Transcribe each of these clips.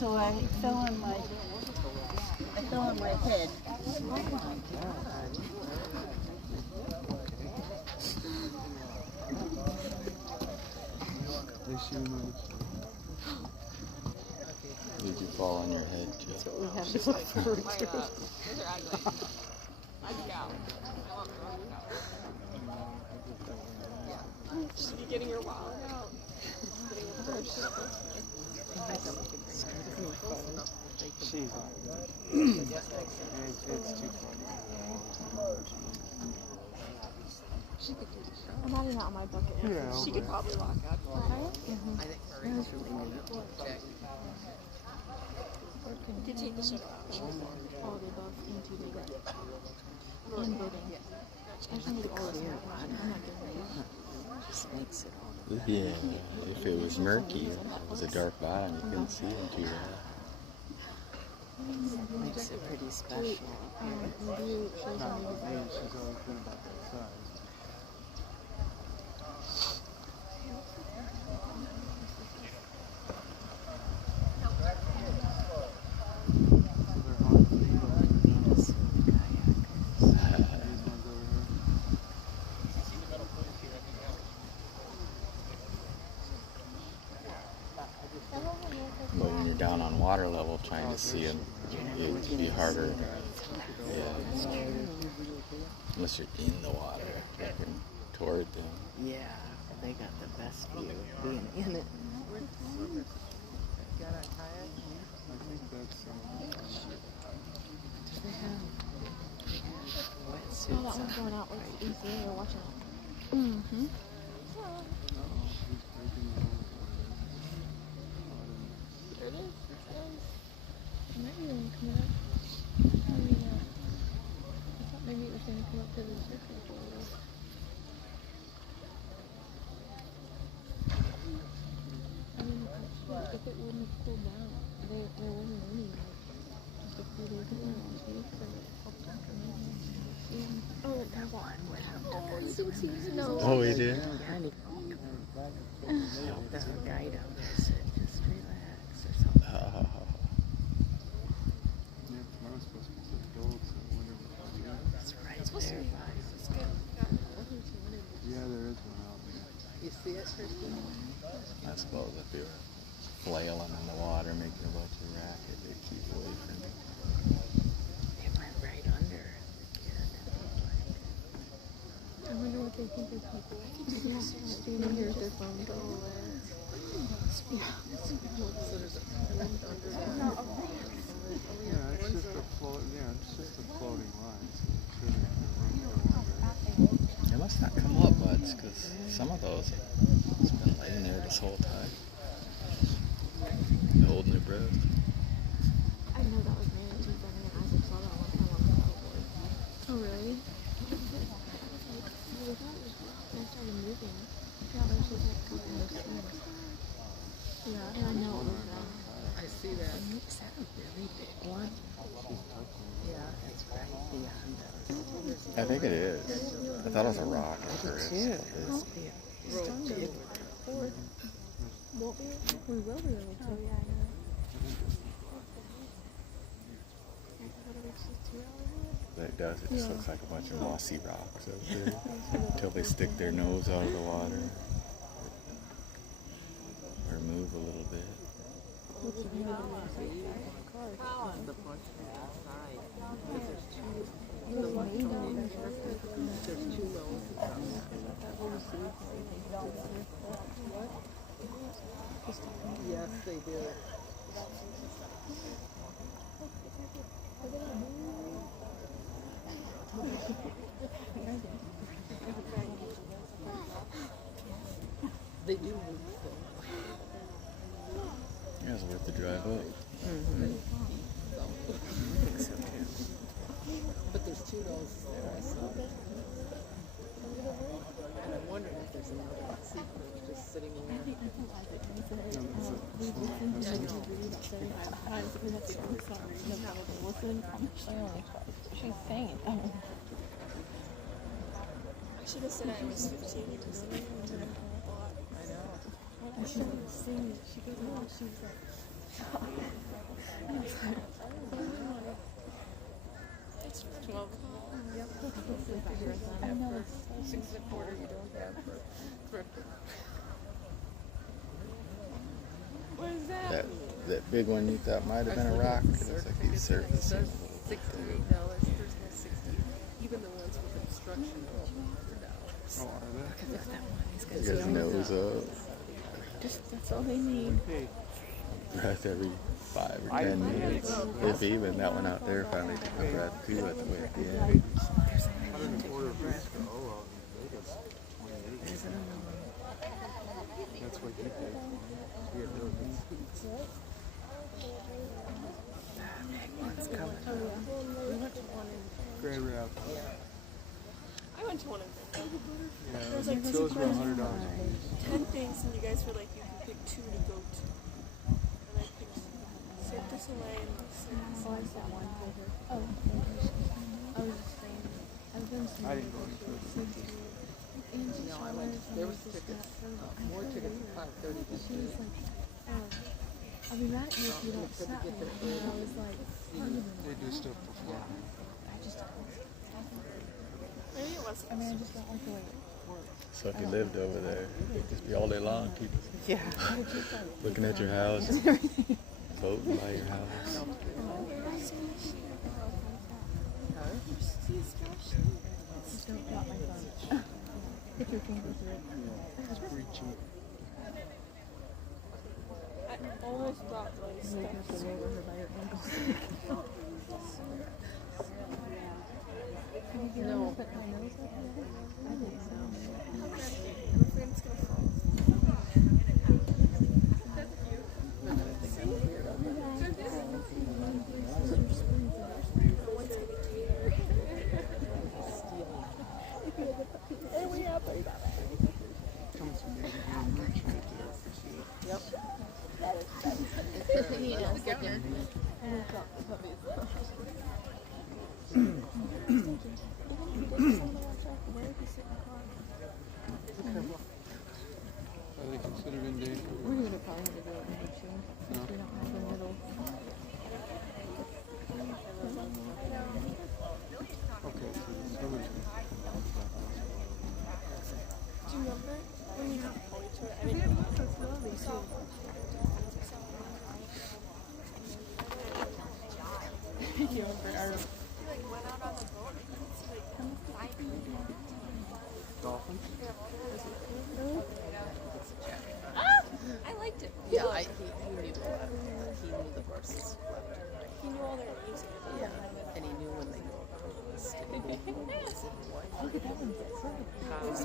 so I fell on my head. Did you fall on your head, Jill? That's what we have to look forward to. Just be getting your wallet out. It's too funny. She could do the show. I'm not even on my bucket. Yeah, she could probably walk up. I think Mari's really new to check. Did take the shit out. All the above into the in voting. I just need all this. I'm not doing it. Just makes it all. Yeah, if it was murky, it was a dark bottom, you couldn't see them too well. Makes it pretty special. Review shows on the She's always been about that size. But when you're down on water level trying to see them, it'd be harder. Yeah. Unless you're in the water, looking toward them. Yeah, they got the best view of being in it. I think that's They have wetsuits Oh, that one's going out like easy. You're watching it. Mm-hmm. she's breaking the rules. There it is. It might be going to come up. I thought maybe it was going to come up to the surface a little. I mean, actually, if it wouldn't have cooled down, there wasn't any, just a few days ago last week, so it popped up and oh, that one went up to You didn't see his nose. Oh, he did? The guy down there said, just relax or something. Yeah, tomorrow's supposed to be so cold, so I wonder what I'll do. It's right there. It's good. Yeah, there is one out there. You see it, Christine? I suppose if they were flailing in the water, making a bunch of racket, they'd keep away from it. It went right under. I wonder what they think of people. Standing here with their phone go away. Yeah, it's just a floating line, so I'm sure they can run for longer. It must not come up much, because some of those it's been laying there this whole time. Holding their breath. I know that was Manatees Everywhere. I just saw that one time on the billboard. Oh, really? They started moving. Yeah, there's just like a couple of things. Yeah, and I know it was I see that. Is that a really big one? Yeah, it's right beyond us. I think it is. I thought it was a rock at first. Yeah. It's time to or won't we? We will be able to. Oh, yeah, I know. But it does. It just looks like a bunch of mossy rocks out there until they stick their nose out of the water or move a little bit. Yes, they do. They do move slow. Yeah, it's worth the drive up. I think so too. But there's two noses there, I saw. And I'm wondering if there's another sequence just sitting in there. She's saying I should have said I was 15 years old. I know. I should have seen it. She goes, oh, she's like, It's 12. I know it's 6 1/4 you don't have for What is that? That big one you thought might have been a rock. It looks like he's surfacing. $68. There's no 60. Even the ones with obstruction are $4. Oh, are they? because of that one. He's got He got his nose up. That's all they need. Hey, Breath every 5 or 10 minutes. If even that one out there finally took a breath too at the way at the end. $100 bucks for out in Vegas, 28. There's another one. That's what you paid for. Yeah, no, One's coming. We went to one in. Gray Rap. I went to one in. Yeah, There's like those were $100 a piece. 10 things, and you guys were like, you can pick 2 to go to. And I picked Cirque du Soleil and Cirque. Oh, I saw one over. Oh, I was just saying. I've been to I didn't go any further. Angie No, I went. There was tickets. More tickets at 5:30 than She was like, I'll be mad at you if you don't stop me. And I was like, They do stuff before. I just don't. maybe it was. I mean, I just don't like the way it works. So if you lived over there, you'd just be all day long, keep Yeah. looking at your house, boating by your house. Just don't drop my phone. Put your finger through it. It's pretty cheap. I almost dropped my You stuff. have to lower her by your ankles. Can you get No. her to put my nose up here? I think so. I'm afraid it's gonna fall. Comes from the Indian merchant right there. See it? Yep. Are they considered endangered? We're gonna probably have to do it with the shoe. No. We don't have the middle. Okay, so the swimmers can Do you remember when we did the pony tour? I didn't know that. We saw You remember our we like went out on the boat and you could see like 5 dolphins? I liked it. Yeah, he knew. He knew the horses left and right. He knew all their names. Yeah, and he knew when they go to the stable. look at that one. Cows,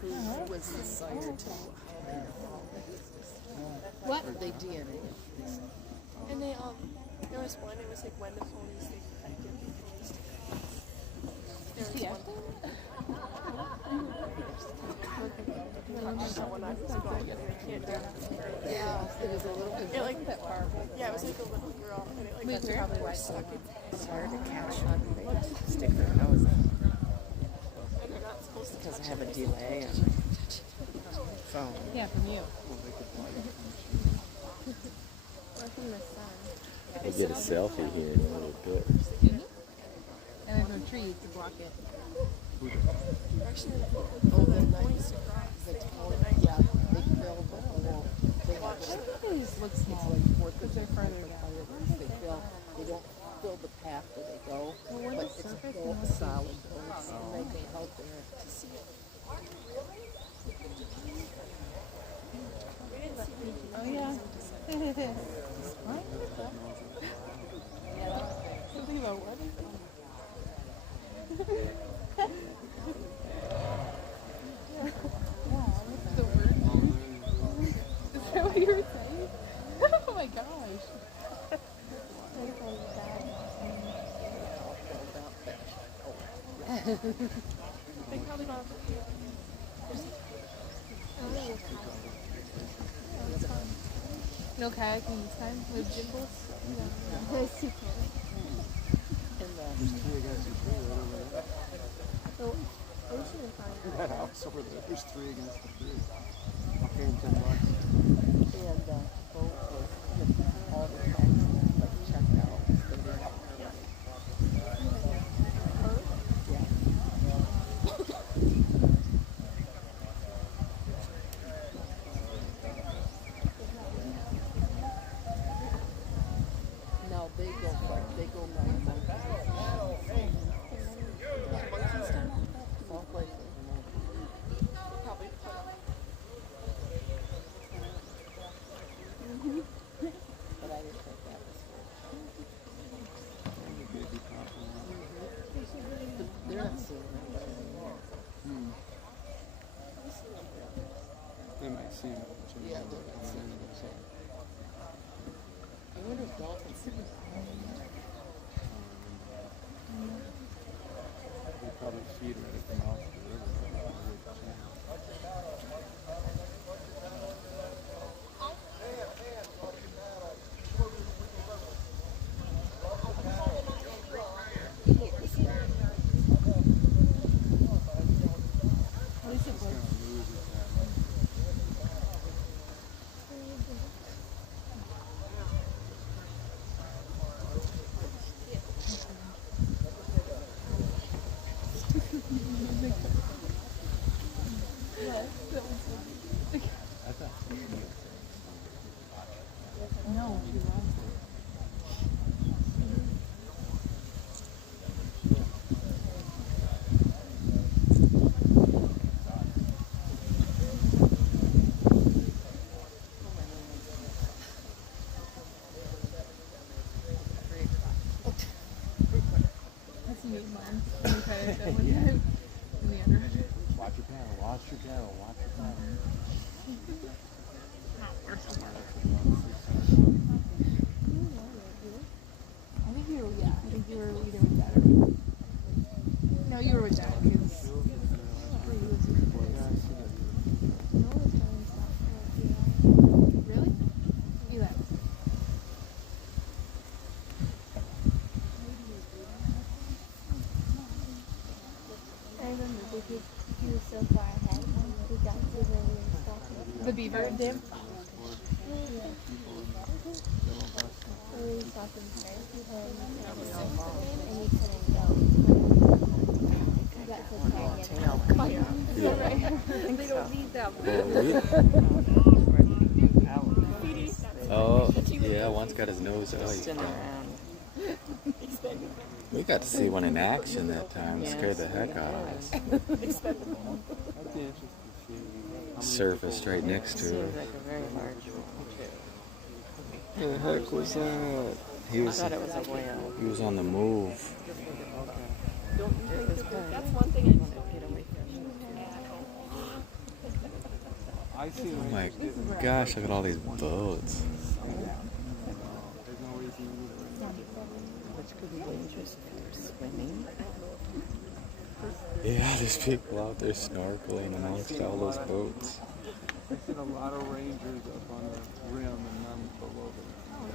who was the sire to how they know all the business. What? Or they DNA. And they there was one. It was like when the ponies they give the ponies to cows. There was one. That one I was going. I can't do it. Yeah, it was a little. It like that far. Yeah, it was like a little girl, and it like That's was probably why stuck in. it's hard to catch on. They just stick their nose in And they're not supposed to because touch I have a it. delay on my phone. Yeah, from you. Well, they could buy it. Or from the sun. We'll get a selfie here in a little bit. And there's no trees to block it. Actually, Oh, the ponies to cross. yeah, they build the whole. They have like, They just look it's small. like fourth But they're farther down. They fill. They don't fill the path where they go, when but it's it's surface, full they have solid boards, and they can help there. Oh yeah. What? Something about what? The word. Is that what you were saying? Oh my gosh. They probably don't have to pay. No kayaking this time with gimbals? And There's 3 against 3 right over there. So, we should find That house over there, there's 3 against 3. I'll pay him $10. boat was all I wonder if dolphins. They probably feed right at the mouth of the river. No, she loves it. That's neat, Mom. Okay, so when you're in the other. Watch your paddle, watch your paddle, watch your paddle. I think you were, yeah, I think you were either with Dad or no, you were with Dad because really? You left. I remember because he was so far ahead. We got to where we were stopping. The beaver dam? We stopped him first and we couldn't go. We got to try again. They don't need that Oh, yeah, one's got his nose out. We got to see one in action that time. It scared the heck out of us. That'd be interesting to see. Surfaced right next to Seems her. like a very large one. What the heck was that? He I was thought it was a whale. he was on the move. That's one thing I want to get away from. I see Oh my gosh, look at all these boats. There's no reason Which could be dangerous if you're swimming. Yeah, there's people out there snorkeling amongst all those boats. I've seen a lot of rangers up on the rim and none below them.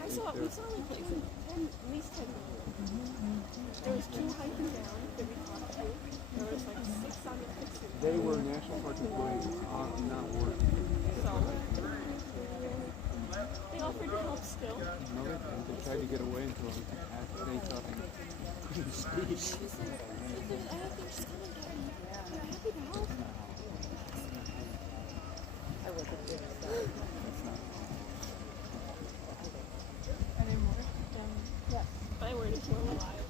We saw only places. At least 10 people. There was 2 hiking down that we talked to. There was like 6 on the fixed. They were National Park employees, not working. So they offered to help still. No, they didn't. They tried to get away until they thought they couldn't speak. She said, if there's anything, just come and get me. I'm happy to help. I wasn't there. Are there more? Yes. I worried if you were alive.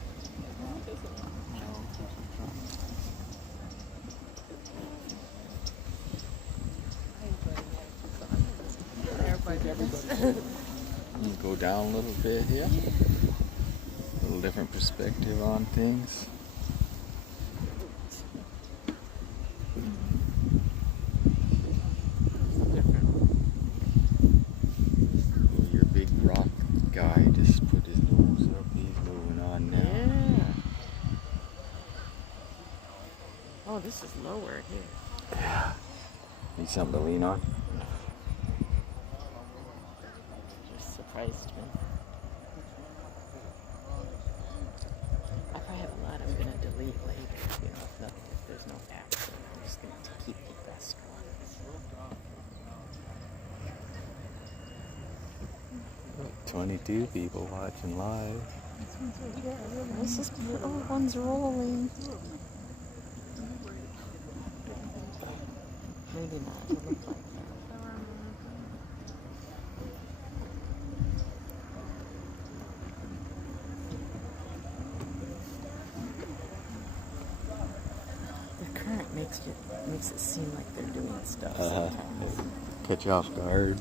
Go down a little bit here. A little different perspective on things. Your big rock guy just put his nose up. He's moving on now. Yeah. Oh, this is lower here. Yeah. Need something to lean on? Just surprised me. I probably have a lot I'm going to delete later. You know, if there's no action, I'm just going to keep the best ones. 22 people watching live. This is one's rolling. Maybe not. It looked like that. The current makes it seem like they're doing stuff sometimes. Catch you off guard.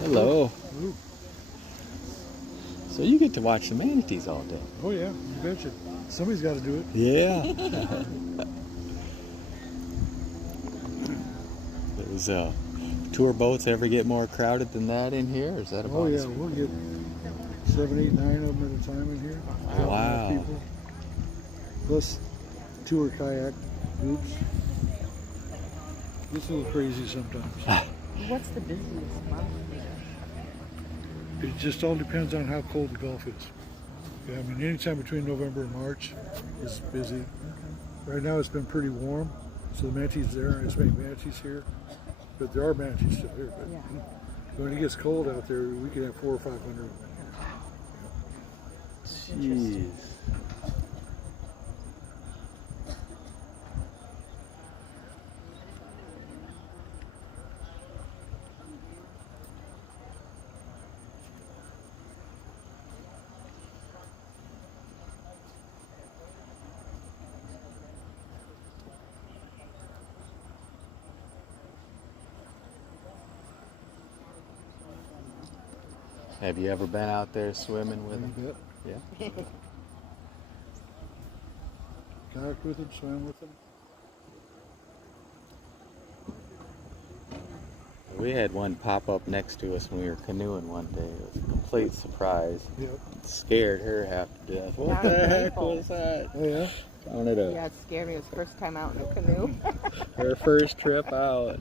Hello. Ooh. So you get to watch the manatees all day. Oh yeah, you betcha. Somebody's got to do it. Yeah. Does tour boats ever get more crowded than that in here? Or is that about Oh yeah, as- we'll get 7, 8, 9 of them at a time in here. Wow. People. Plus tour kayak groups. It's a little crazy sometimes. What's the busiest month there? It just all depends on how cold the Gulf is. Yeah, I mean, anytime between November and March is busy. Right now it's been pretty warm, so the manatees there, there's many manatees here, but there are manatees still here. But Yeah. when it gets cold out there, we can have 400 or 500. Jeez. Have you ever been out there swimming with them? You bet. Yeah. Kayaked with them, swam with them. We had one pop up next to us when we were canoeing one day. It was a complete surprise. Yep. It scared her half to death. What Not the heck painful. was that? Oh yeah? Found it Yeah, it scared me. It was the first time out in a canoe. her first trip out.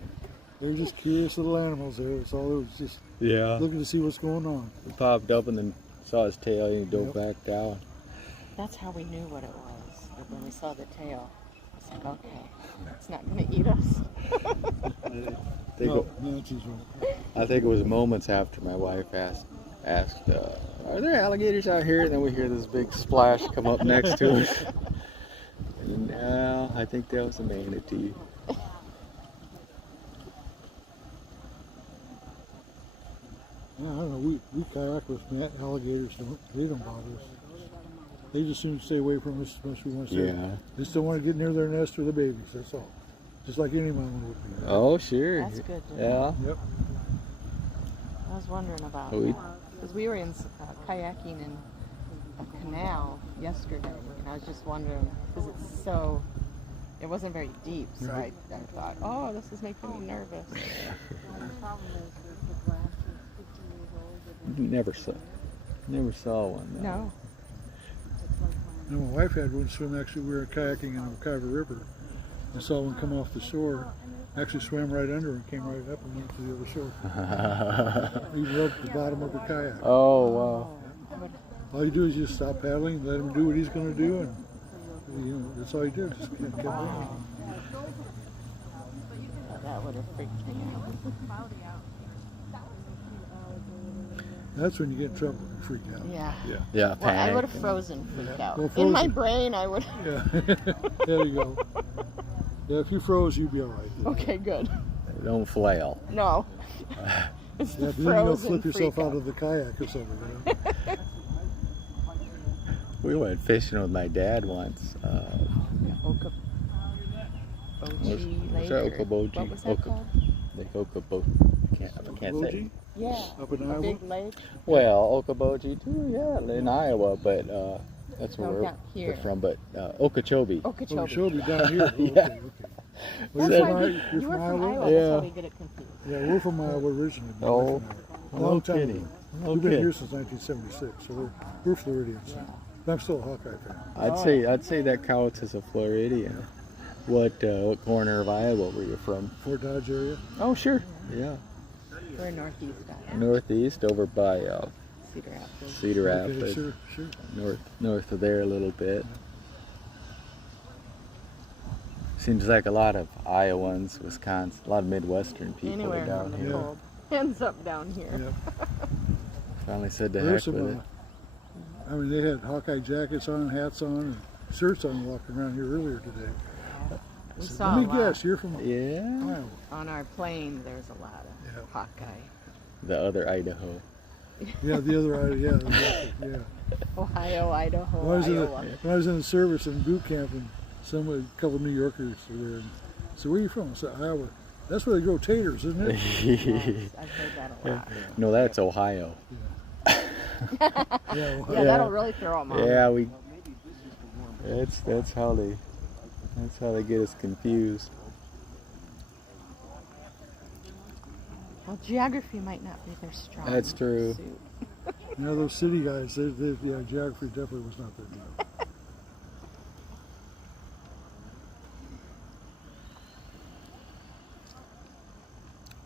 They're just curious little animals there. That's all. It was just Yeah. looking to see what's going on. He popped up and then saw his tail and he dove Yep. back down. That's how we knew what it was. When we saw the tail, it's like, okay, it's not going to eat us. No, manatees won't. I think it was moments after my wife asked, are there alligators out here? And then we hear this big splash come up next to us. And now I think that was a manatee. Yeah, I don't know. We kayak with alligators. They don't bother us. They just soon stay away from us as much as we want to stay. Yeah. Just don't want to get near their nest or the babies. That's all. Just like any mammal would be. Oh, sure. That's good to Yeah. know. Yep. I was wondering about We- because we were in kayaking in a canal yesterday, and I was just wondering because it's so. It wasn't very deep, so Right. I thought, oh, this is making me nervous. The problem is the glass is 50 years old. Never saw one. Though. No. And my wife had one swim. Actually, we were kayaking in the Carver River. I saw one come off the shore. Actually swam right under and came right up and went to the other shore. He rubbed the bottom of her kayak. Oh, wow. All you do is just stop paddling, let him do what he's going to do, and that's all you do. Just keep going. Wow. That would have freaked me out. That's when you get in trouble and freak out. Yeah. Yeah, Well, I would panic. have frozen, freaked out. Well, In my frozen. brain, I would. Yeah, there you go. Yeah, if you froze, you'd be all right. Okay, good. Don't flail. No. It's Yeah, the but then you don't frozen flip yourself freak out of the kayak or something. You know? We went fishing with my dad once. Okoboji Lake. What's that? Okoboji. What was that called? Lake Okoboji. I can't say. Okoboji? Yeah. Up in A Iowa? big lake. Well, Okoboji too, yeah, in Iowa, but that's where No, we're down here. from. But Okeechobee. Oh, Okeechobee. show me down here. Oh, Yeah. okay, okay. Well, That's you're why from, you you're were from from Iowa? Iowa. Yeah. That's how we get it confused. Yeah, we're from Iowa originally. but Oh, we're from Iowa. A no long time kidding. ago. No We've been kidding. here since 1976, so we're Floridians. But I'm still a Hawkeye fan. I'd say that counts as a Floridian. What corner of Iowa were you from? Fort Dodge area. Oh, sure. Yeah, We're northeast Iowa. northeast over by Cedar Rapids. Cedar Okay, Rapids, sure. north of there a little bit. Seems like a lot of Iowans, Wisconsin, a lot of Midwestern people Anywhere are down in the here. cold ends up down here. Yeah. Finally said the There's heck some, with it. I mean, they had Hawkeye jackets on, hats on, and shirts on walking around here earlier today. We So saw let a me lot. guess, you're from Yeah, Iowa. On our plane, there's a lot of Yeah. Hawkeye. the other Idaho. Yeah, the other eye, yeah, exactly, yeah. Ohio, Idaho, When Iowa. I was in the service in boot camp, and a couple of New Yorkers were there. And so where are you from? I said, Iowa. That's where they grow taters, isn't it? Yes, I've heard that a lot. No, that's Ohio. Yeah, well, Yeah, that'll really throw them off. Yeah, that's how they get us confused. Well, geography might not be their strong That's true. suit. You know, those city guys, yeah, geography definitely was not their deal.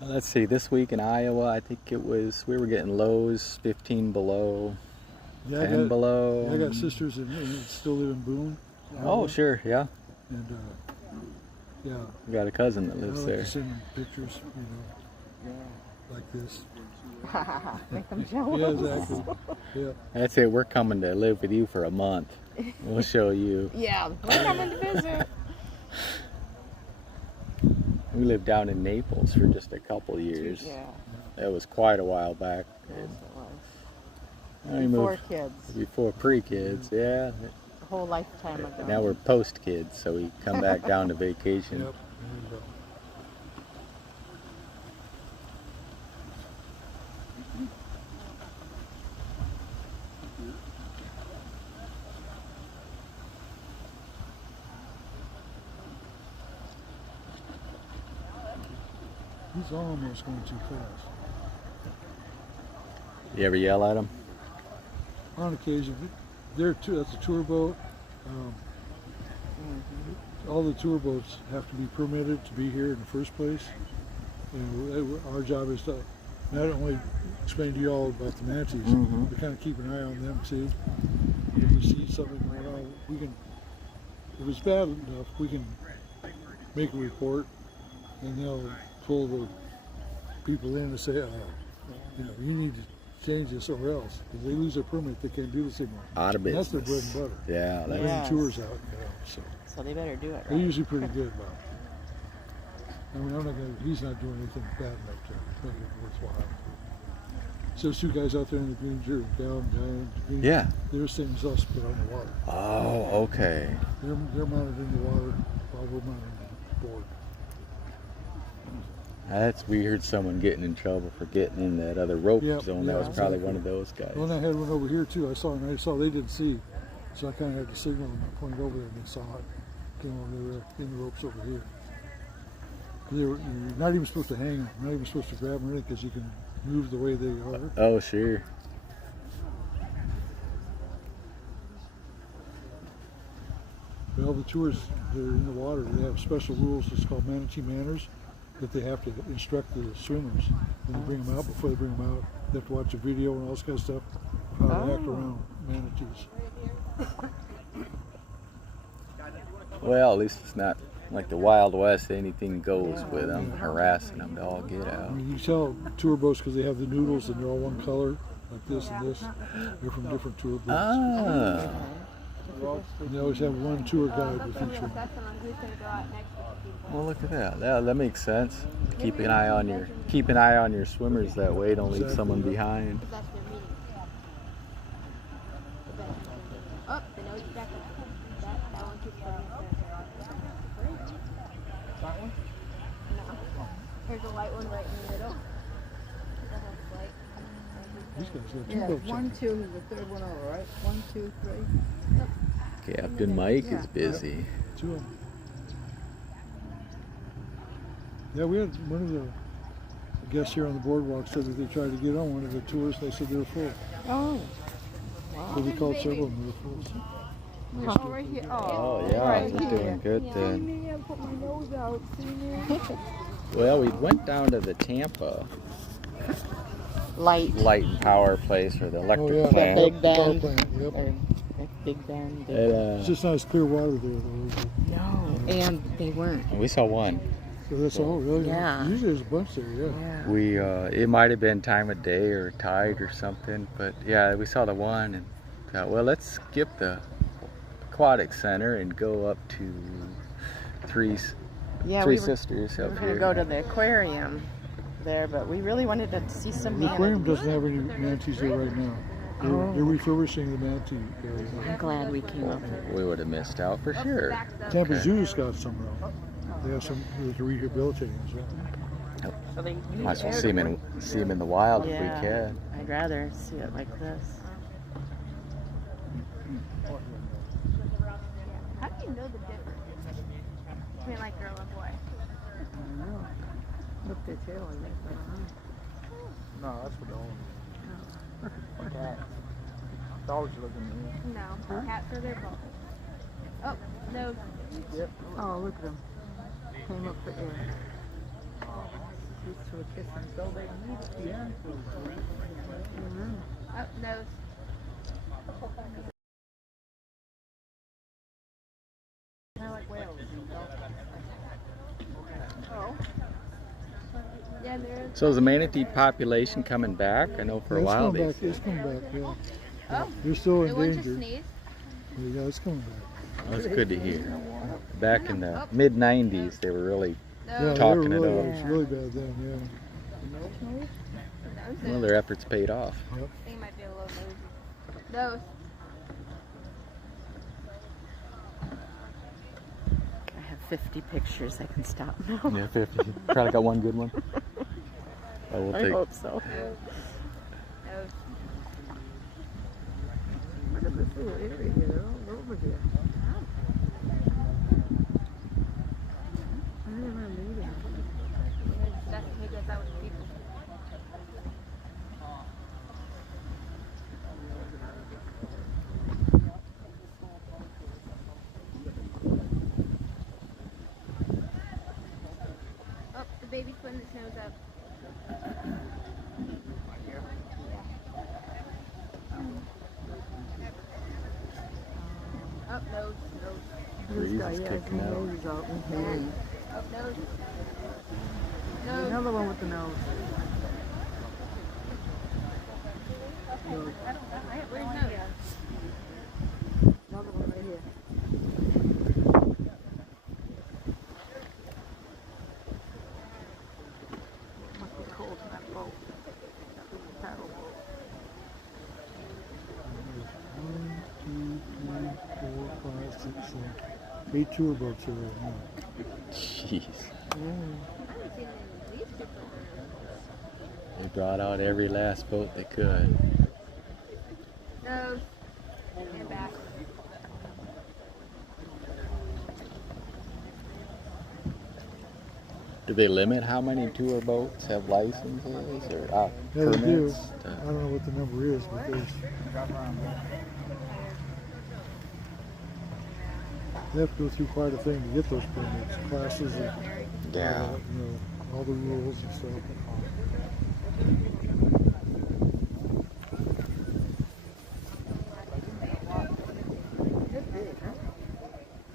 Let's see, this week in Iowa, I think it was, we were getting lows 15 below, Yeah, 10 below. I got sisters that still live in Boone. Oh, sure, yeah. And yeah, We got a cousin that I lives like there. to send them pictures, you know, like this. Make them Yeah, jealous. exactly. Yeah. I'd say we're coming to live with you for a month. We'll show you. Yeah, we're coming to visit. We lived down in Naples for just a couple years. Yeah, That was quite a while back. yes, it was. We Before moved kids, before pre-kids, yeah. a whole lifetime ago. Now we're post-kids, so we come back down to vacation. Yep. There you go. He's almost going too fast. You ever yell at them? On occasion, that's a tour boat. All the tour boats have to be permitted to be here in the first place. And our job is to not only explain to you all about the manatees, but kind of keep an eye on them too. If we see something going on, we can, if it's bad enough, we can make a report, and they'll pull the people in and say, you know, you need to change this or else. If they lose their permit, they can't do this anymore. Out of And that's business. their bread and butter. Yeah, They that's bring tours out, you know, so So they better do it they're right. usually pretty good about it. I mean, he's not doing anything bad enough to make it worthwhile. So there's two guys out there in the green jersey, gal and guy in the green. Yeah. They're same as us, but on the water. Oh, okay. They're monitoring the water while we're monitoring the board. We heard someone getting in trouble for getting in that other rope Yep, zone. yeah, That was probably exactly. one of those guys. Well, and I had one over here too. I saw they didn't see, so I kind of had to signal them. I pointed over there and they saw it. Came over there, in the ropes over here. You're not even supposed to hang them. You're not even supposed to grab them or anything because you can move the way they are. Oh, sure. Well, the tours that are in the water, they have special rules. It's called manatee manners that they have to instruct the swimmers when they bring them out. Before they bring them out, they have to watch a video and all this kind of stuff how to act around manatees. Well, at least it's not like the Wild West. Anything goes with them, harassing them to all get I out. mean, you tell tour boats because they have the noodles and they're all one color, like this and this. They're from different tour boats. Ah. And they always have one tour guide with each one. That's the one who's gonna go out next week. Well, look at that. That makes sense. Keep an eye on your swimmers that way. Don't leave someone behind. That's their meeting. Oh, they know exactly. That one keeps going up there. That one? No. There's a white one right in the middle. That has white. These guys got two Yeah, boats. 1, 2 is the third one over, right? 1, 2, 3. Captain Mike is busy. Two of them. Yeah, we had one of the guests here on the boardwalk said that they tried to get on one of the tours. They said they were full. Oh, So we called several of them. They were full. Oh, right here. Oh, Oh, yeah, right we're here. doing good See then. me? I put my nose out. See me? Well, we went down to the Tampa light. light and power place or the electric Oh, yeah. plant. Big Power Bend. plant, yep. Or Big Bend. And, It's just not as clear water there though. No, and they weren't. we saw one. So that's all really. Yeah. Usually there's a bunch there, yeah. Yeah. We it might have been time of day or tide or something, but yeah, we saw the one and thought, well, let's skip the aquatic center and go up to Three Yeah, we were, Sisters we were up going to here. go to the aquarium there, but we really wanted to see some The aquarium manatees. doesn't have any manatees there right now. They're refurbishing the manatee area. I'm glad we came up here. We would have missed out for sure. Tampa Okay. Zoo's got some though. They have some to rehabilitate as well. So they Might as well see him in the wild if we Yeah. can. I'd rather see it like this. How do you know the difference between like girl and boy? I don't know. Look, their tail and they No, that's for dogs. For cats. Dogs are looking at No, cats are their balls. Oh, no. Yep. Oh, look at him. Came up for air. These two are kissing. So they need to. Yeah. Oh, no. Kind of like whales. Oh. Yeah, there. So is the manatee population coming back? I know for a Yeah, while they it's coming back, yeah. Oh. They're still The one just endangered. sneezed. Yeah, it's coming back. That's good to hear. Back in the mid 90s, they were really No. Yeah, Talking they it were really, up. it was really bad then, yeah. well, their efforts paid off. I think it might be a little nosy. Nose. I have 50 pictures. I can stop now. Yeah, 50. Probably got one good one. Oh, we'll I take. hope so. Nose. Look at this little area here. They're all over here. I didn't want to leave it. That's maybe that's not what the people. Oh, the baby's putting its nose up. Oh, nose. Breeze This guy, is yeah, kicking his out. nose is out. Mhm. Oh, nose. Nose. Another one with the nose. Where's nose? Another one right here. Must be cold in that boat. That little paddle boat. 1, 2, 3, 4, 5, 6, 7, 8 tour boats here right now. Jeez. I haven't seen these people. They brought out every last boat they could. Nose. And back. Do they limit how many tour boats have licenses or Yeah, they do. permits? I don't know what the number is, but there's. They have to go through quite a thing to get those permits, classes, and Yeah. you know, all the rules and stuff. That's big, huh?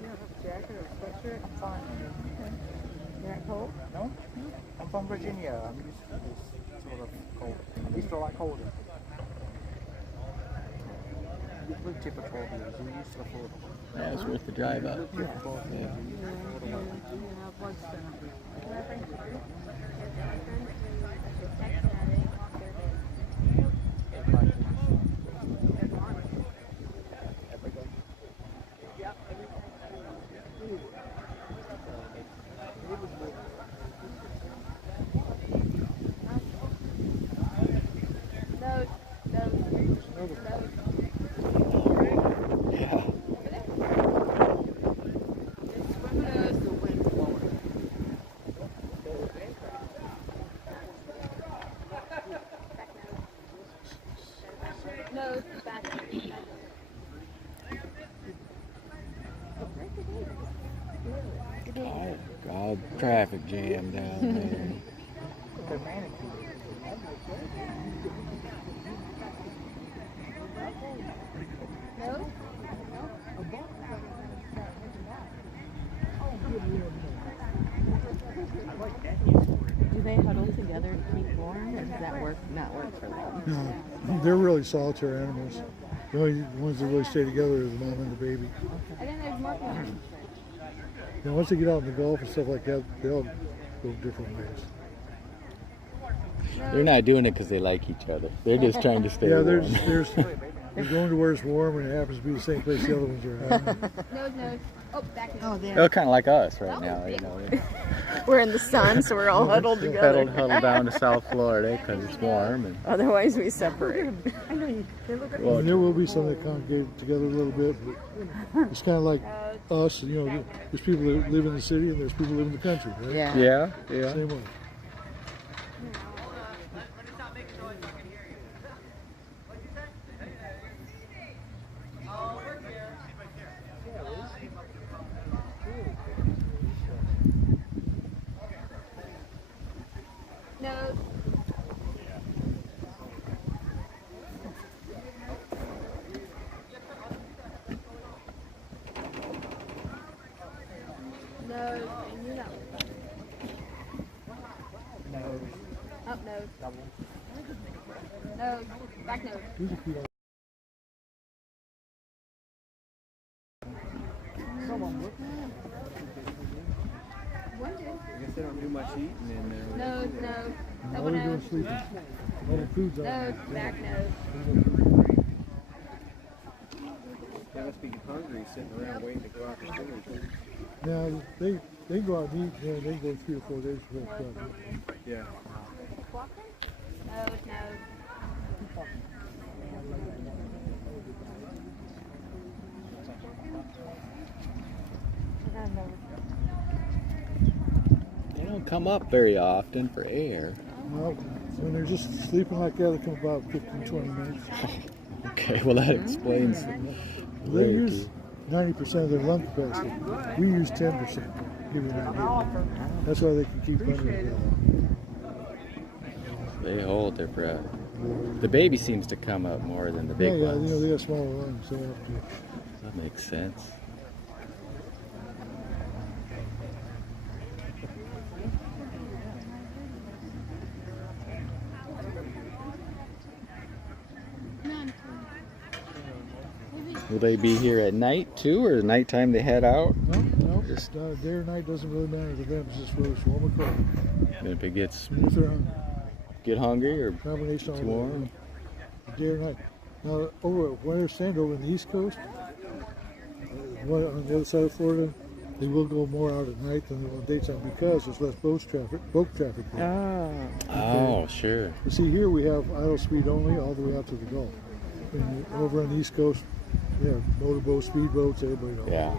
You don't have a jacket or a sweatshirt? I'm fine. You're not cold? No? I'm from Virginia. I'm used to this sort of cold. I used to like colder. You lived here for 12 years. You're used to the Florida. Yeah, it's worth the drive up. Yeah. For 12 years. Blood center. Nose. Yeah. Nose. Back. All traffic jam down there. The manatee. Nose. Do they huddle together to keep warm, or does that not work for them? No, they're really solitary animals. The only ones that really stay together are the mom and the baby. And then there's more people. Now, once they get out in the Gulf and stuff like that, they all go different ways. They're not doing it because they like each other. They're just trying to stay Yeah, warm. they're going to where it's warm, and it happens to be the same place the other ones are at. Nose. Oh, back nose. Oh, there. They're kind of like us right now, you know. We're in the sun, so we're all huddled together. Huddled down to South Florida because it's warm. And Otherwise, we separate. well, And there will be some that congregate together a little bit, but it's kind of like us, you know, there's people that live in the city and there's people that live in the country, right? Yeah. yeah. Same way. Back nose. These are cute. One did. I guess they don't do much eating in there. Nose, nose. All Elbow they're doing nose. is sleeping. All the food's out Nose, there. back nose. They must be hungry sitting around waiting to go out to food. Now, they go out and eat, and they go 3 or 4 days before they come. Yeah. Nose, nose. They don't come up very often for air. Well, when they're just sleeping like that, they come about 15, 20 minutes. Okay, well that explains. They use 90% of their lung capacity. We use 10%. Give you an idea. That's why they can keep under They hold their breath. The baby seems to come up more than the Yeah, big yeah, ones. they have smaller lungs. They have to. That makes sense. Will they be here at night too, or nighttime they head out? No, Just- day or night doesn't really matter to them. It's just whether it's warm or cold. And if it gets If they're hungry, get hungry or combination of too warm? day or night. Now, over where I stand over on the East Coast, on the other side of Florida, they will go more out at night than on daytime because there's less boat traffic there. Oh, sure. You see, here we have idle speed only all the way out to the Gulf. And over on the East Coast, we have motorboats, speedboats, everybody knows. Yeah.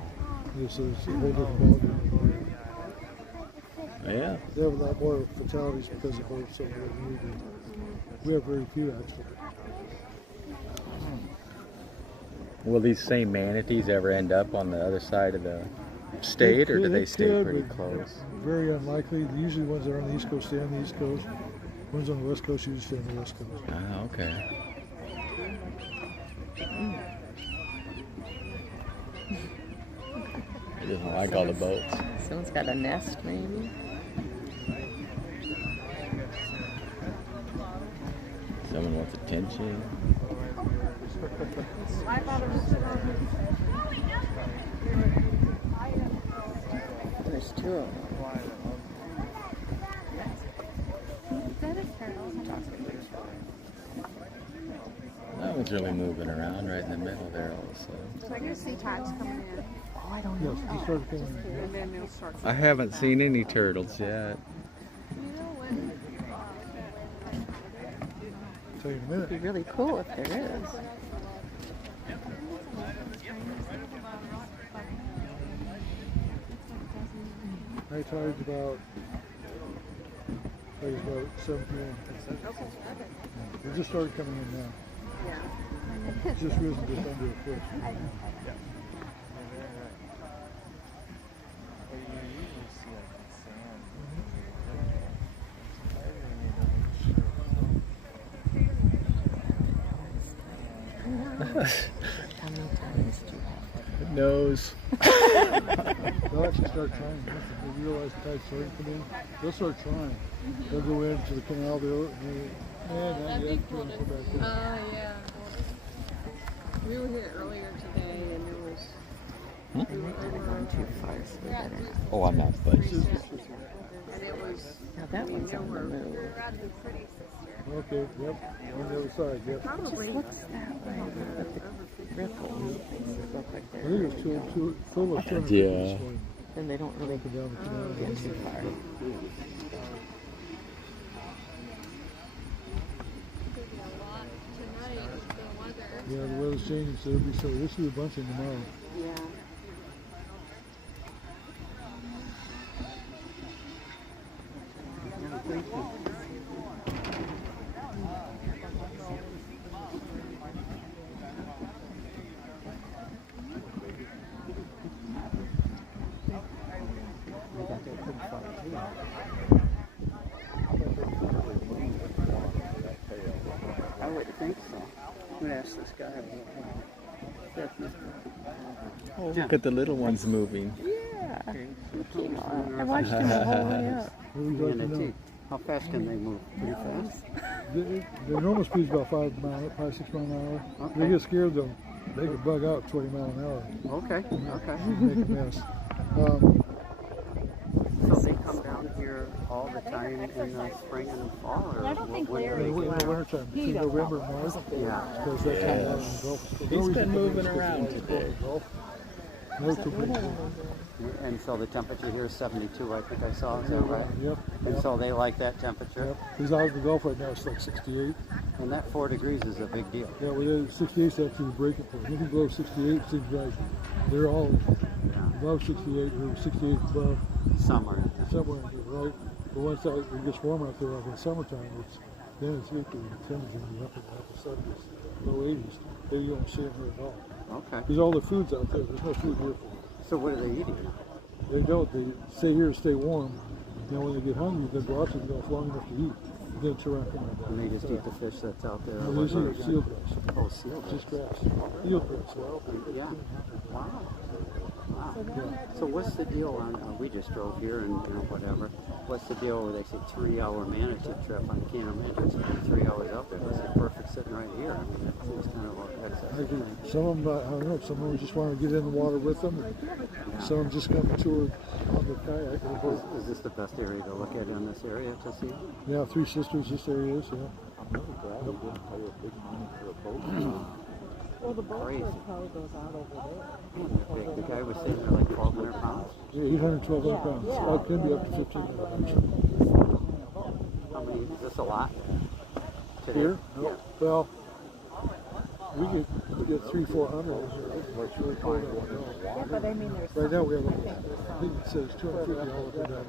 This is a whole different ballgame. Yeah. They have a lot more fatalities because of boats. So we have very few actually. Will these same manatees ever end up on the other side of the state, or do they stay could, pretty but close? Very unlikely. Usually ones that are on the East Coast stay on the East Coast. Ones on the West Coast usually stay on the West Coast. Ah, okay. He doesn't like all the boats. Someone's got a nest, maybe. Someone wants attention. There's 2 of them. That one's really moving around right in the middle there also. So I guess sea tides coming in. Oh, I don't Yes, know. they started coming in. And then they'll start. I haven't seen any turtles yet. You know what? Tell you in a It'd be minute. really cool if there is. High tide's about 7 p.m. They just started coming in now. It's just risen just under a foot. How many times do you have? It knows. They'll actually start trying. Once they realize the tide's starting to come in, they'll start trying. They'll go into the canal. Now you have to turn and go back in. Yeah. We were here earlier today and there was. I might have gone too far, so we better not. Oh, I'm not buddy. And it was. Now that one's on the move. We're out of the pretty sister. Okay, yep. On the other side, yep. It just looks that way with the ripples. They look like I they're think it was full of 200 Yeah. this morning. then they don't really Up and down the canal. get too far. Yeah, the weather's changing, so there'll be so this is a bunch in tomorrow. Yeah. I wouldn't think so. I'm gonna ask this guy. Oh, look at the little ones moving. Yeah. I watched him the whole way up. What would you like to know? How fast can they move? Pretty fast? Their normal speed's about 5, 6 miles an hour. Okay. They get scared though. They can bug out 20 miles an hour. Okay, okay. Make a mess. So they come down here all the time in the spring and fall, or I don't think when In the wintertime, between November and March. Yeah. Because that's how long the Gulf is. He's been moving around today. No complaints. And so the temperature here is 72, I think I saw. Is that right? Yep. And so they like that temperature. Yep. He's out in the Gulf right now. It's like 68. And that 4 degrees is a big deal. Yeah, well, 68 is actually the breaking point. Anything below 68 seems like they're all above 68 or 68 above Summer. somewhere in here, right? But once it gets warm out there, like in summertime, then it's the temperature will be up in the upper 70s, low 80s. They don't see them here at all. Okay. Because all the food's out there. There's no food here for them. So what are they eating? They don't. They stay here to stay warm. Now when they get hungry, they go out to the Gulf long enough to eat. Then turn around and come back. And they just eat the fish that's out there. No, they eat seal grass. Oh, seal grass. Just grass. Field grass. Well, Yeah. Wow. Wow. So what's the deal on, we just drove here and whatever. What's the deal where they say 3-hour Manatee trip? I can't imagine it's going to be 3 hours out there. It's perfect sitting right here. I mean, it's kind of an excess. some of them, I don't know, some of them just want to get in the water with them. And some of them just come tour on the kayak. Is this the best area to look at in this area to see? Yeah, Three Sisters, this area is, yeah. Well, the boat Crazy. probably goes out over there. The guy was saying they're like 1,200 pounds. Yeah, 800, 1,200 pounds. It can be up to 1,500 pounds. How many? Is this a lot? Today? Here? Yeah. Well, we get 300-400. It's really cold out there. Yeah, but I mean, there's Right now we have, I think it says 250 all up and down.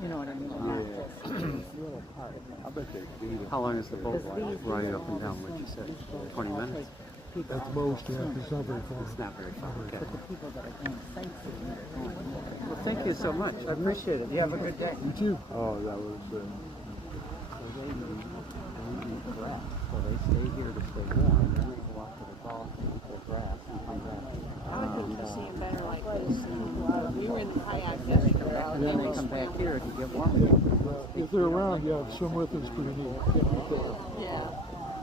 you know what I mean? Not just these little parts. How long is the boat ride up and down, what you said? 20 minutes? At the most, yeah, it's not very far. It's not very far. Okay. But the people that are going sightseeing are going. Well, thank you so much. I appreciate it. You have a good day. You too. Oh, that was. So they eat grass. So they stay here to stay warm. Then they go out to the Gulf and eat their grass and come back. I would think you'll see them better like this. We were in the kayak yesterday. And then they come back here to get warm. If they're around, yeah, swim with them is pretty neat. Yeah.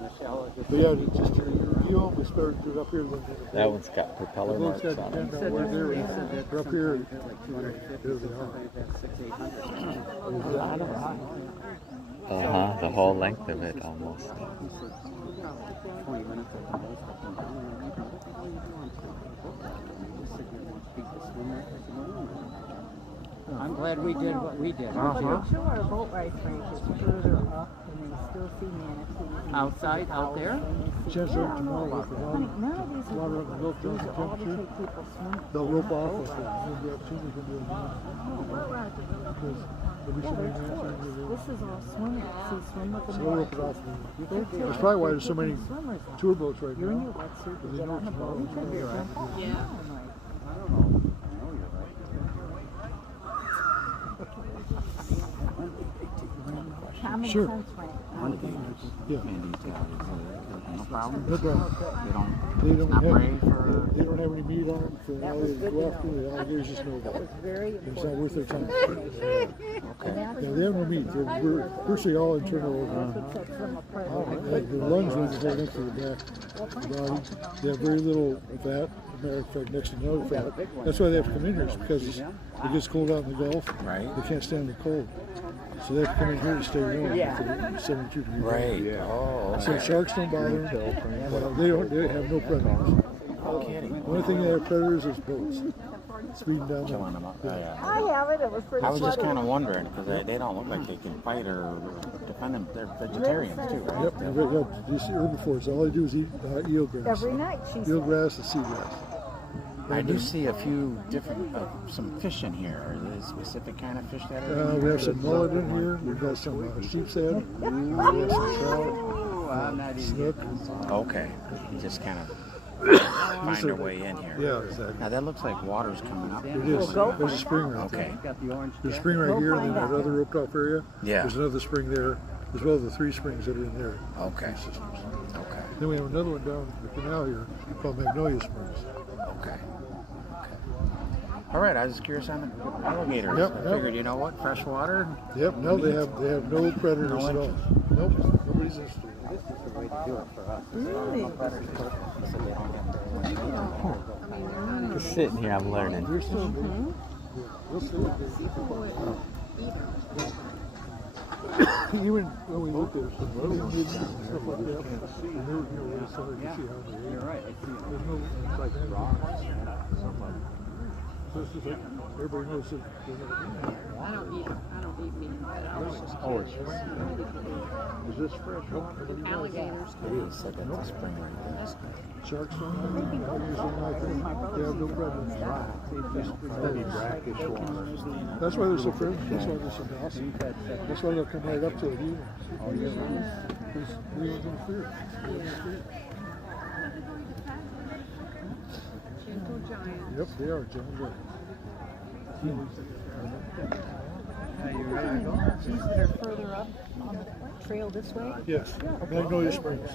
Michelle, just But yeah, just your view is better to do it up here than That one's got propeller marks on it. They're up here. like 250, something like that, 600-800. The whole length of it almost. 20 minutes at the most up and down. And I'm like, what the hell are you doing? Just sitting there watching people swim there. I'm glad we did what we did. Aren't you? So our boat ride, Frank, is further up, and they still see manatees. Outside, out there? Chance up tomorrow with the water. None of these are Water up the Gulf down these to are all to temperature. take people swimming. They'll rope off with it. There'll be opportunities to do it now. Because there'll be so Yeah, many they're answers. tourists. This is all swimming. See, swim with the So they'll rope it off. manatees. That's probably why there's so many Swimmers now. tour boats right You're in now. your wetsuit, you They get know on the boat, tomorrow's and gonna be you right. jump off. Yeah. I'm like, I don't know. I know you're right. common Sure. sense, Frank. Yeah. No problem. No problem. They don't. They don't Not have, brave for. they don't have any meat on them. For That all was they good go to after, know. the alligators just know That that. was very It's not important. worth their time. Okay. Yeah, they have no meat. They're virtually all internal organs. Protects them apart. Like the lungs are right next to the back of the body. They have very little fat. As a matter of fact, next to no fat. That's why they have to come in here, is because it gets cold out in the Gulf. Right. They can't stand the cold. So they have to come in here to stay warm. Yeah. It's 72 degrees. Right. Oh, So sharks don't bother them. They have no predators. The only thing they have predators is boats. Speeding down killing the them up. Yeah. I have it. It was pretty I was just funny. kind of wondering because they don't look like they can fight or defend them. They're vegetarians too, right? Yep, you see herbivores. All they do is eat eel grass. Every night she Eel said. grass and seagrass. I do see a few different, some fish in here. Are there a specific kind of fish that are in We here? have some mullet in here. We've got some sheep's head. We have some trout, Ooh, I'm not eating. snook. Okay, just kind of find their way in here. Yeah, exactly. Now that looks like water's coming up. It is. There's a spring right there. Okay. Got the orange. There's a spring right here, and then that other roped off area. Yeah. There's another spring there, as well as the 3 springs that are in there. Okay. Systems. Okay. Then we have another one down the canal here called Magnolia Springs. Okay. All right, I was curious on the alligators. Yep, I yep. figured, you know what, fresh water. Yep, no, they have no predators No at all. interest. Nope, nobody's interested. This is the way to do it for us. Really? So they don't have to. Just sitting here, I'm learning. They're still big. They'll still be even when we looked at some roads and stuff like that, and they were really sorry to see how they ate. You're right. There's no like rocks. So it's just like everybody knows that they're not eating it. I don't eat meat, but I was just Oh, it's curious. Is this fresh water? Alligators. It is like a spring right there. Sharks don't have anything like that. They have no predators. Maybe brackish water. That's why they're so friendly. That's why they're so docile. That's why they'll come right up to the humans. Oh, year round. Because we don't interfere. Gentle giant. Yep, they are giant. These that are further up on the trail this way? Yes, Magnolia Springs.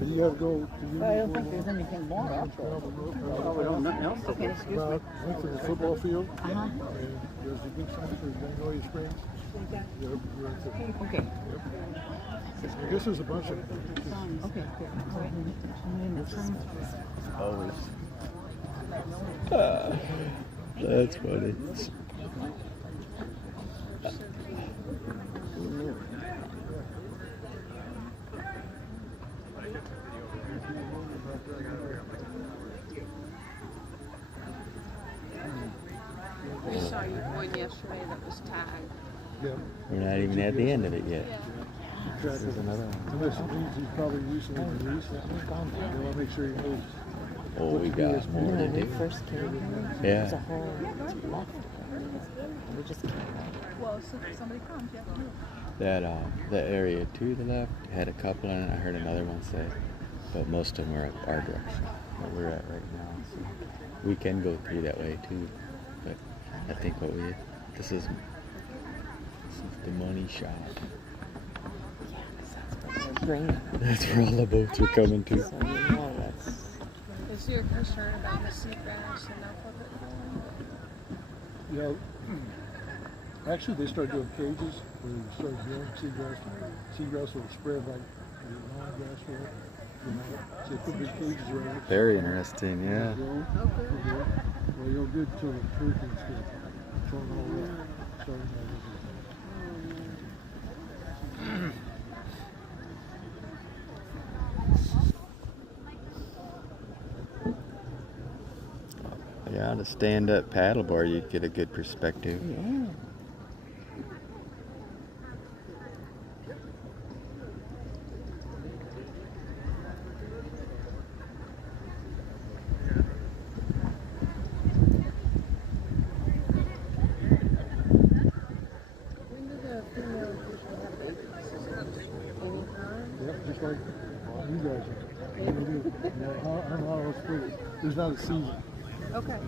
And you have to go. I don't think there's anything more up there. Oh, we don't nothing else to do. About went to the football field. Uh-huh. And there's a big sign for Magnolia Springs. You're right there. Okay. I guess there's a bunch of them. Okay, good. Always. That's funny. We saw you one yesterday that was tagged. Yeah. We're not even at the end of it yet. There's another one. And there's some things he's probably recently released. You want to make sure he knows. Oh, we got more to When we do. first came here, Yeah. there's a whole left. We just came out. Well, so if somebody comes, you have to move. That area to the left had a couple in it. I heard another one say, but most of them were up our direction, where we're at right now. So we can go through that way too, but I think this is the money shot. Green. That's where all the boats are coming to. So you know that's. Is your concern about the seagrass enough of it? You know, actually they started doing cages where they started growing seagrass. Seagrass will spread like lawn grass will. You know, so they put big cages around it. Very interesting, yeah. Well, you're good till the turkeys get thrown all up. Starting all over. Yeah, on a stand-up paddleboard, you'd get a good perspective. Yeah. When do the female usually have babies? Is it anytime? Yep, just like you guys are. They do. You know, I don't know how else to put it. There's not a season. Okay.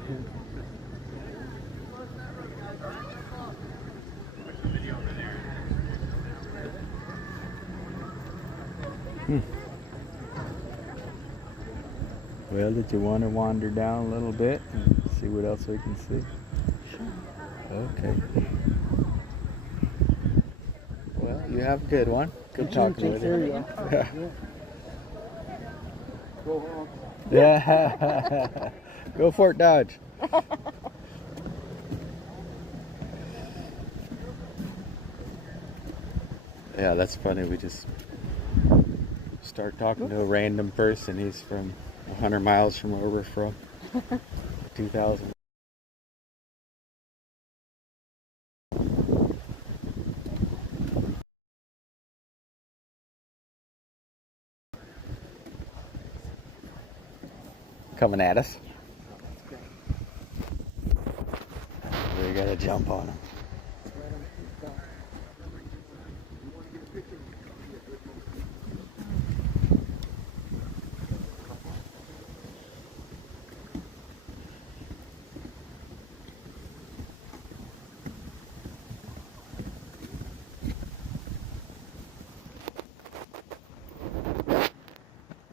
Well, did you want to wander down a little bit and see what else we can see? Okay. Well, you have a good one. Good talking with you. Yeah. Go Fort Dodge. Yeah, that's funny. We just start talking to a random person. He's from 100 miles from where we're from. 2,000. Coming at us. We gotta jump on him.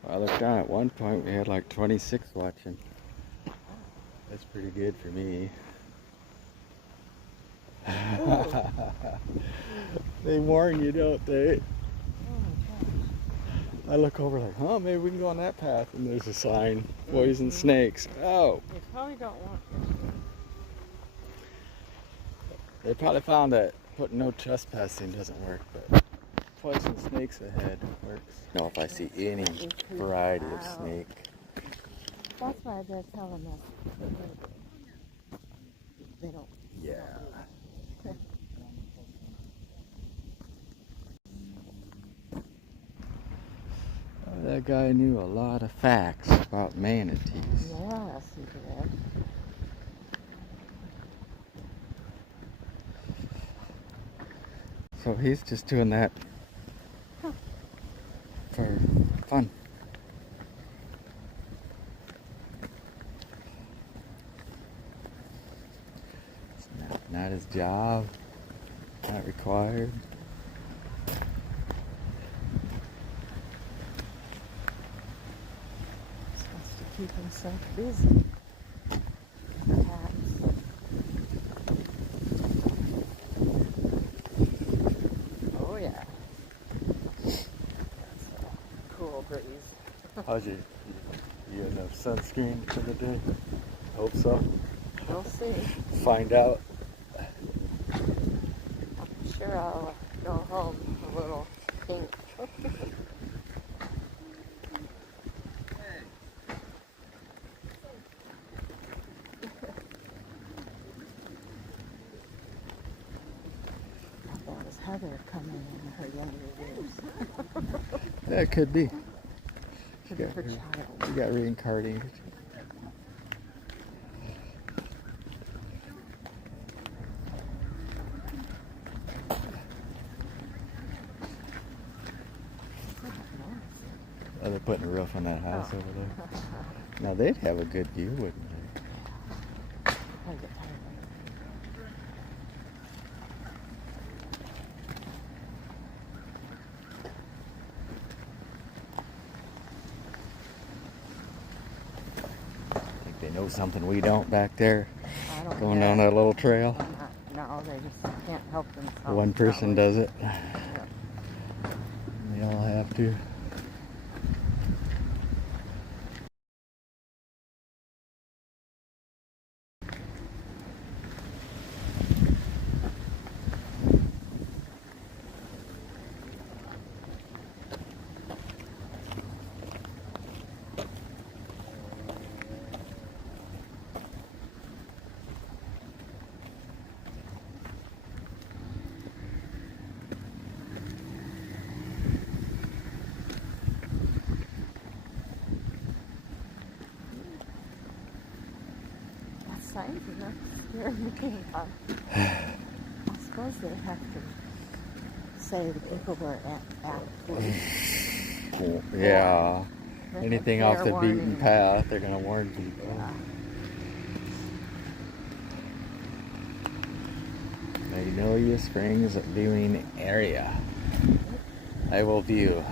I looked down at one point, we had like 26 watching. That's pretty good for me. They warn you, don't they? Oh my gosh. I look over like, huh, maybe we can go on that path. And there's a sign, poison snakes. Oh, They probably don't want they probably found that putting no trespassing doesn't work, but poison snakes ahead works. No, if I see any variety of snake. That's why they're telling us they don't. Yeah. That guy knew a lot of facts about manatees. Yes, he did. So he's just doing that for fun. It's not his job, not required. Supposed to keep himself busy. Cats. Oh yeah. That's a cool breeze. How's you enough sunscreen for the day? Hope so. We'll see. Find out. I'm sure I'll go home a little pink. That was Heather coming in her younger years. That could be. Could be her child. You got reincarnated. Oh, they're putting a roof on that house over there. Now they'd have a good view, wouldn't they? I get tired. Think they know something we don't back there, I don't going know. down that little trail. No, they just can't help themselves. One person probably. does it. They all have to. Signs are not scary. I suppose they have to say the people were at Yeah. Anything off the fair beaten warning. path, they're gonna warn people. Magnolia Springs viewing area. I will view.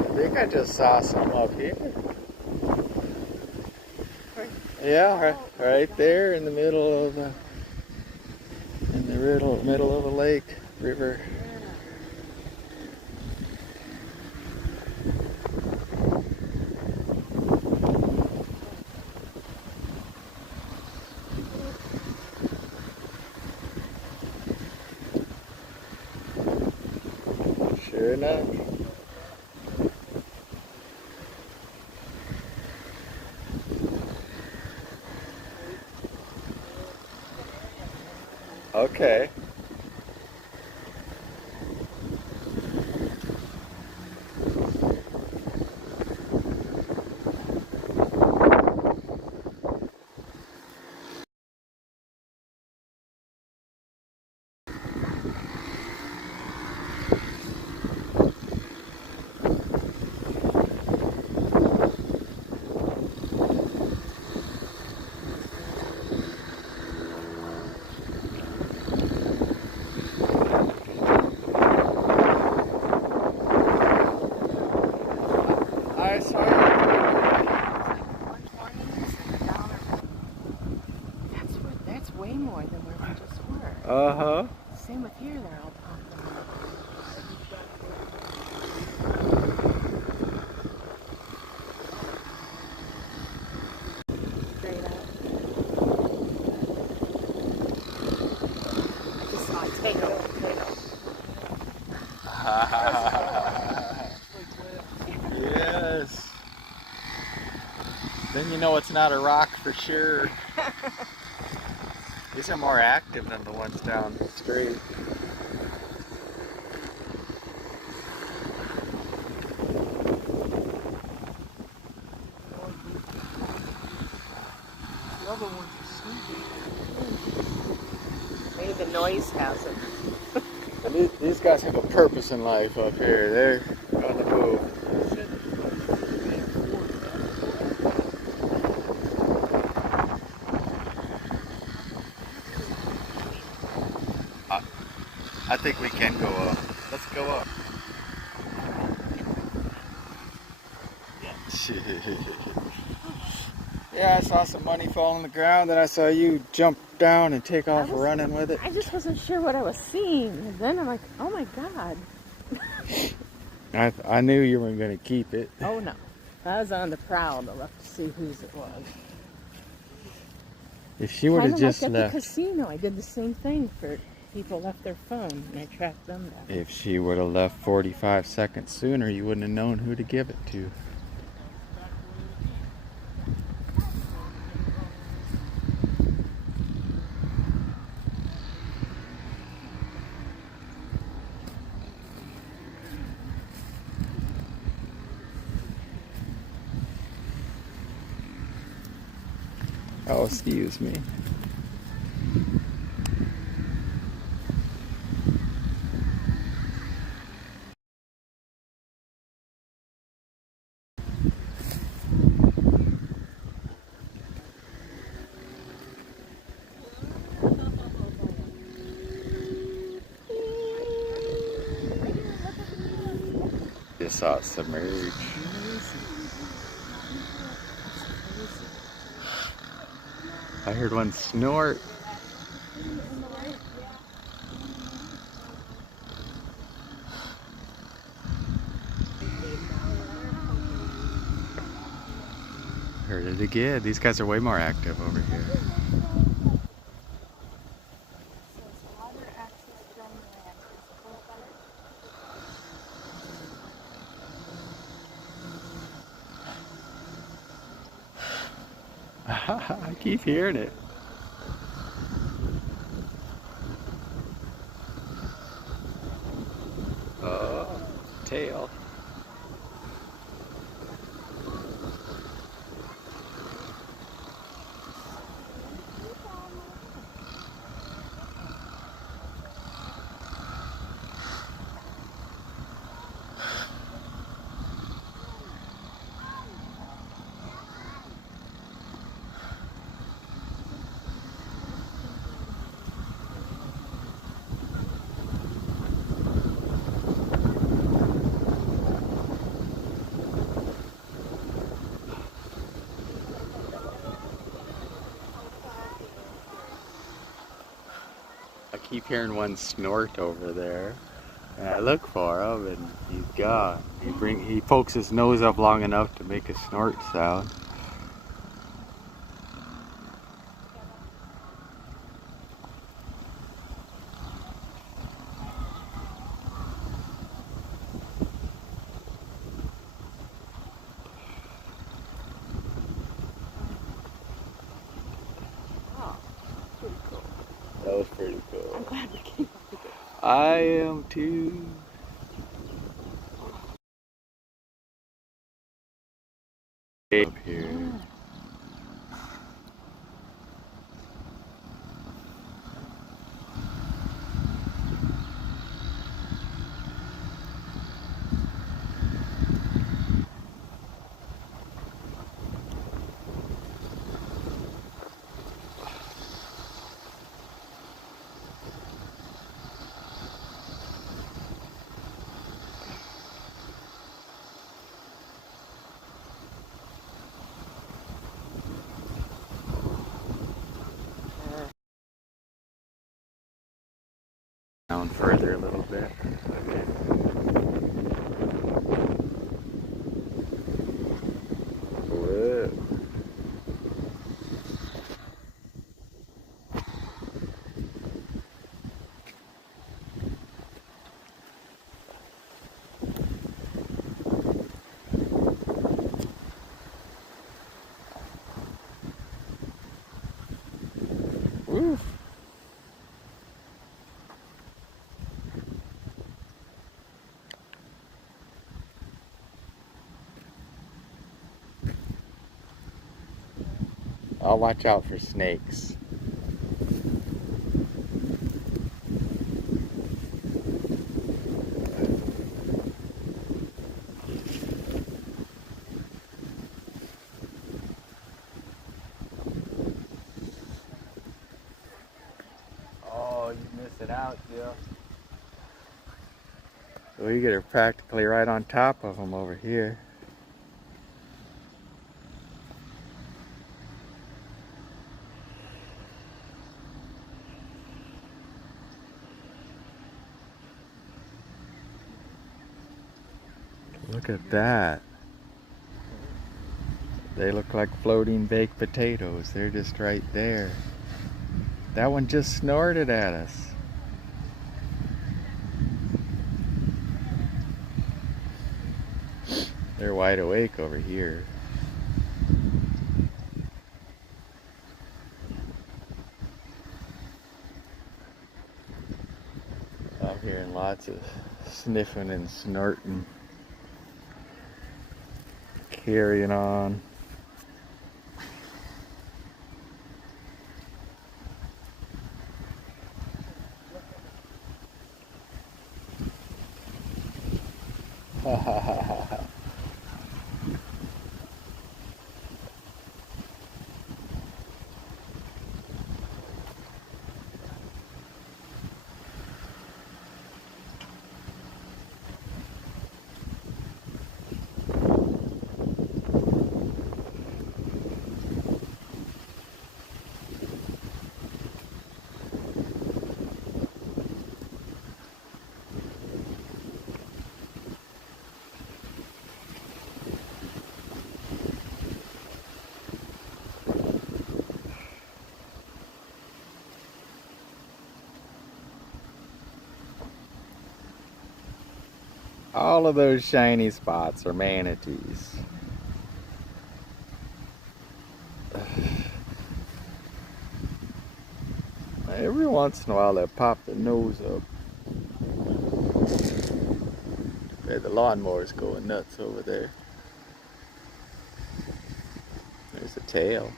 I think I just saw some up here. Yeah, right there in the middle of the middle of the lake river. Sure enough. Okay. Uh-huh. Same with here, they're all popping up. Straight up. I just saw a tail. Yes. Then you know it's not a rock for sure. These are more active than the ones down the street. The other ones are sleeping. Maybe the noise has them. And these guys have a purpose in life up here. They're on the move. I think we can go up. Let's go up. Yeah, I saw some money fall on the ground, and I saw you jump down and take off running with it. I just wasn't sure what I was seeing. And then I'm like, oh my God. I knew you weren't going to keep it. Oh no. I was on the prowl to look to see whose it was. If she would have just Kind of like at left. the casino, I did the same thing for people left their phone and I tracked them down. If she would have left 45 seconds sooner, you wouldn't have known who to give it to. Oh, excuse me. Just saw it submerge. I heard one snort. Heard it again. These guys are way more active over here. I keep hearing it. Oh, tail. I keep hearing one snort over there, and I look for him, and he's gone. He pokes his nose up long enough to make a snort sound. That was pretty cool. I'm glad we came up with it. I am too. Up here. Down further a little bit. Whoa. Woof. I'll watch out for snakes. Oh, you missed it out, Jill. Well, you get her practically right on top of them over here. Look at that. They look like floating baked potatoes. They're just right there. That one just snorted at us. They're wide awake over here. I'm hearing lots of sniffing and snorting. Carrying on. Ha ha ha ha ha. All of those shiny spots are manatees. Every once in a while they pop their nose up. Okay, the lawnmower's going nuts over there. There's a tail.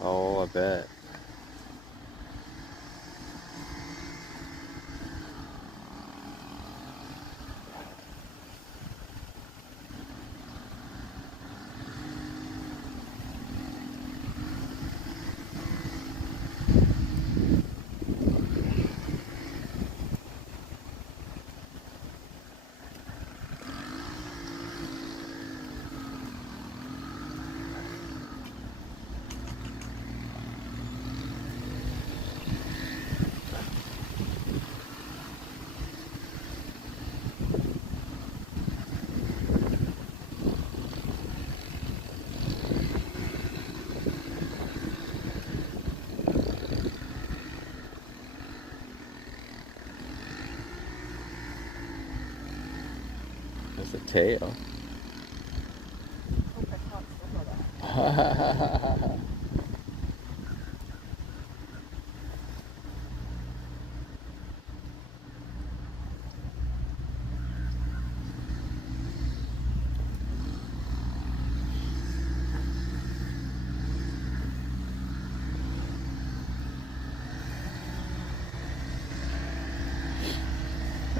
Oh, I bet. There's a tail.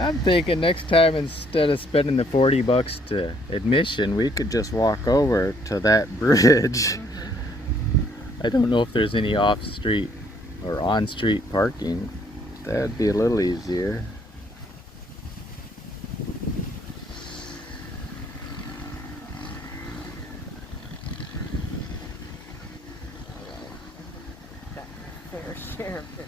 I'm thinking next time, instead of spending the $40 to admission, we could just walk over to that bridge I don't know if there's any off-street or on-street parking. That'd be a little easier. Got my fair share of it.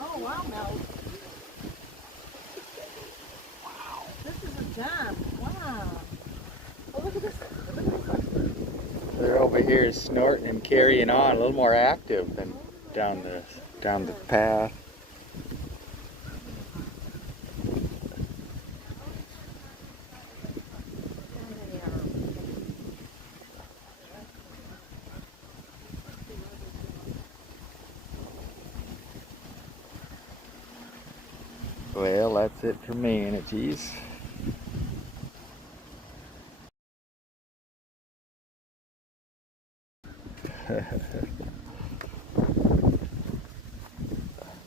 Oh wow, Mel. Wow. This is a gem. Wow. Oh, look at this. Look at this. They're over here snorting and carrying on, a little more active than down the path. Well, that's it for Manatees.